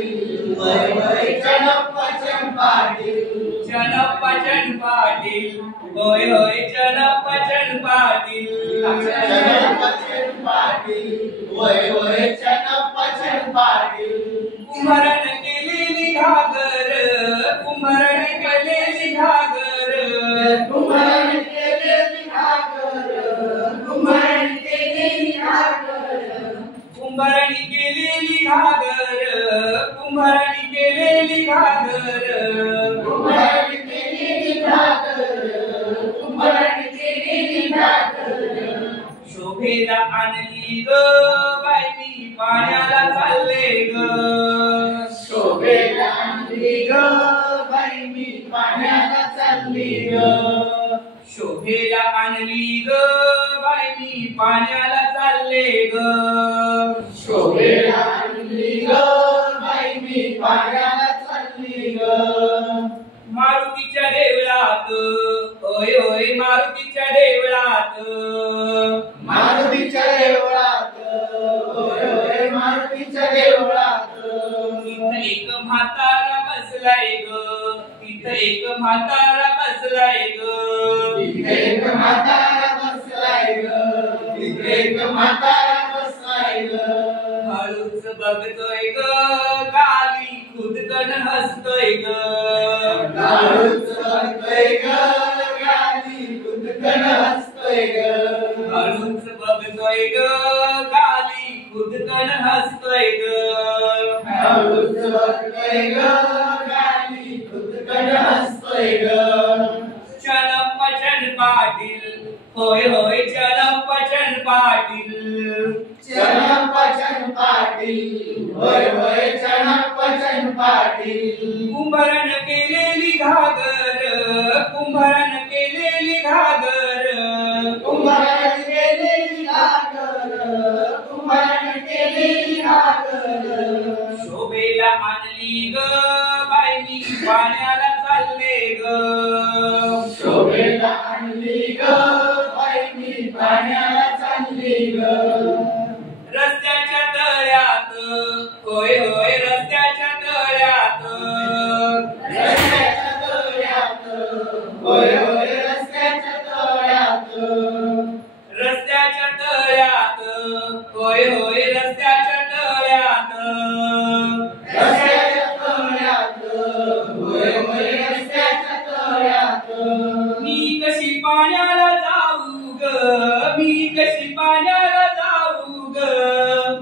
पाटील वय वय चनप्पा चन पाटील चनप्पा चन पाटील होय होय चनप्पा चन पाटील चनप्पा चन पाटील वय वय चनप्पा चन पाटील कुंभारान केलेली घागर कुंभारान केलेली घागर कुंभारान केलेली घागर कुंभारान केलेली घागर कुंभारानी केलेली घागर कुंभारानी केलेली घागर कुंभारान केलेली घागर कुंभारान केलेली घागर शोभेला आणली ग बाई मी पाण्याला चालले ग शोभेला आणली ग बाई मी पाण्याला चालली ग शोभेला आणली ग बाई मी पाण्याला चालले ग शोभेला आणली ग बाई मी पाण्याला चालली ग मारुतीच्या देवळात होय होय मारुतीच्या देवळात मारुतीच्या देवळात होय होय मारुतीच्या देवळात तिथं एक म्हातारा बसलाय ग तिथं एक म्हातारा बसलाय ग तिथे एक म्हातारा बसलाय ग तिथे एक म्हातारा बसलाय ग हळूच बघतोय ग गाली खुदकन हसतोय ग हळूच बघतोय ग गाली खुदकन हसतोय ग हळूच बघतोय ग गाली खुदकन हसतोय ग हळूच बघतोय ग गाली खुदकन हसतोय ग चनप्पा चन पाटील होय होय चनप्पा चन पाटील चनप्पा चन पाटील होय होय चनप्पा चन पाटील कुंभारान केलेली घागर कुंभारान केलेली घागर कुंभारान केलेली घागर कुंभारान केलेली घागर शोभेला आणली ग बाई मी पाण्याला चालले ग शोभेला आणली ग बाई मी पाण्याला चालली ग रस्त्याच्या तळ्यात होय होय रस्त्याच्या तळ्यात रस्त्याच्या तळ्यात होय होय रस्त्याच्या तळ्यात रस्त्याच्या तळ्यात होय होय रस्त्याच्या तळ्यात रस्त्याच्या तळ्यात होय होय रस्त्याच्या तळ्यात मी कशी पाण्याला जाऊ ग मी कशी पाण्याला जाऊ ग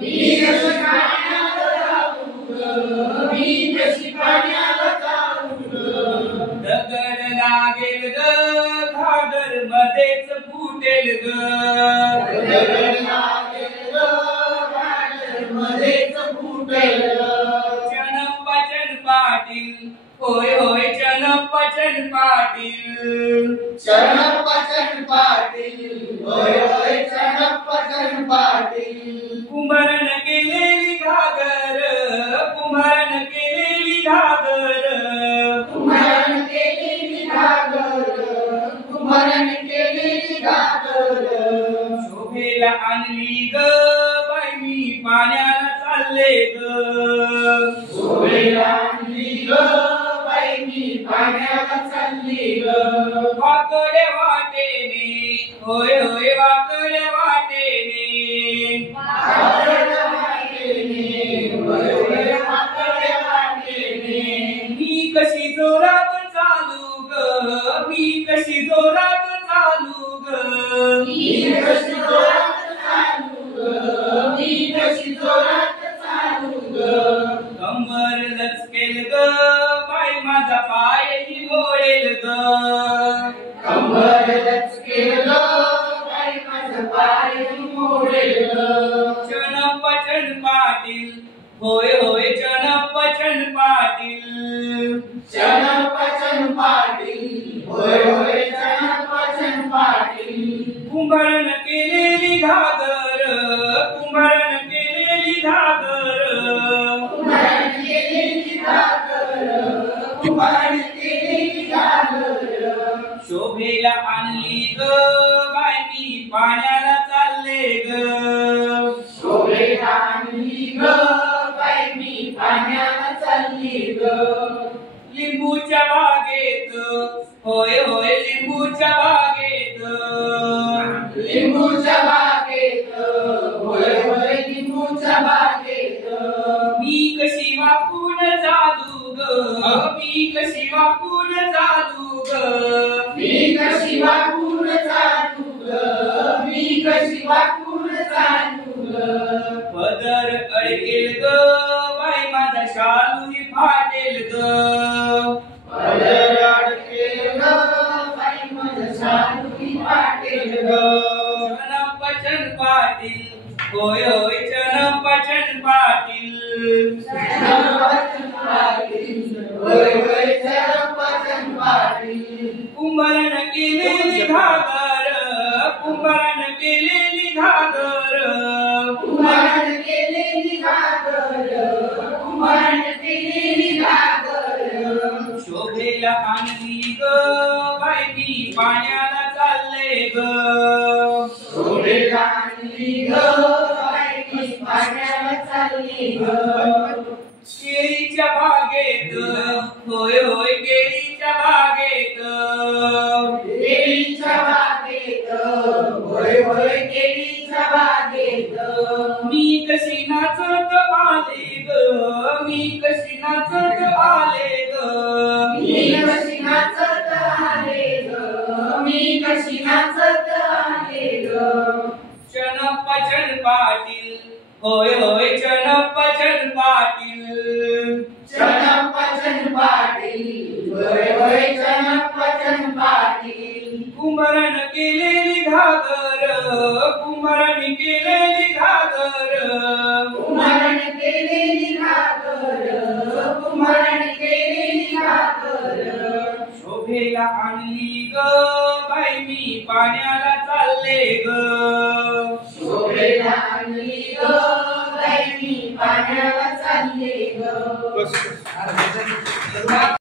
मी कशी पाण्याला जाऊ ग मी कशी पाण्याला जाऊ ग दगड लागेल ग घागर मध्येच फुटेल ग दगड लागेल ग घागर मध्येच फुटेल ग चनप्पा चन पाटील होय होय चनप्पा चन पाटील चनप्पा चन पाटील होय होय चनप्पा चन पाटील कुंभारान केलेली घागर कुंभारान केलेली घागर कुंभारान केलेली घागर कुंभारान केलेली घागर शोभेला आणली ग बाई मी पाण्याला चालले ग शोभेला आणली ग बाई मी पाण्याला चालली ग वाकड्या वाटेने होय होय वाकड्या वाटेने वाकड्या वाटेने होय होय वाकड्या वाटेने मी कशी जोरात चालू ग मी कशी जोरात चालू ग मी कशी जोरात चालू ग मी कशी जोरात चालू ग कंबर लचकेल ग बाई माझा पायही मोडेल ग कंबर लचकेल ग बाई माझा पाय मोडेल ग चनप्पा चन पाटील होय होय चनप्पा चन पाटील चनप्पा चन पाटील होय होय चनप्पा चन पाटील कुंभारान केलेली घागर कुंभारान केलेली घागर कुंभारान केलेली घागर कुंभारान केलेली घागर शोभेला आणली ग बाई मी पाण्याला चालले ग शोभेला आणली ग बाई मी पाण्याला चालली ग लिंबूच्या बागेत होय होय लिंबूच्या बागेत लिंबूच्या बागेत होय होय लिंबूच्या बागेत मी कशी वाकून चालू ग मी कशी वाकून चालू ग मी कशी वाकून चालू ग मी कशी वाकून चालू ग पदर अडकेल ग बाई माझा शालूही फाटेल ग पदर अडकेल ग बाई माझा शालूही फाटेल ग चनपचन पाटील होय होय चनपचन पाटील चनपचन पाटील होय होय चनपचन पाटील कुंभारान केलेली घागर कुंभारान केलेली घागर कुंभारान केलेली घागर कुंभारान केलेली घागर शोभेला आणली ग बाई मी पाण्याला चालले ग शोभेला आणली ग बाई मी पाण्याला चालली ग केळीच्या बागेत होय होय केळीच्या बागेत केळीच्या बागेत होय होय केळीच्या बागेत मी कशी नाचत आले ग मी कशी नाचत आले ग मी कशी नाचत आले ग मी कशी नाचत आले ग चनपचन पाटील होय होय चनपचन पाटील चनपचन पाटील होय होय चनपचन पाटील कुंभारान केलेली घागर कुंभाराने केलेली घागर कुंभारान केलेली घागर कुंभारान केलेली घागर शोभेला आणली ग बाई मी पाण्याला चालले ग शोभेला आणली ग बाई मी पाण्याला चालले ग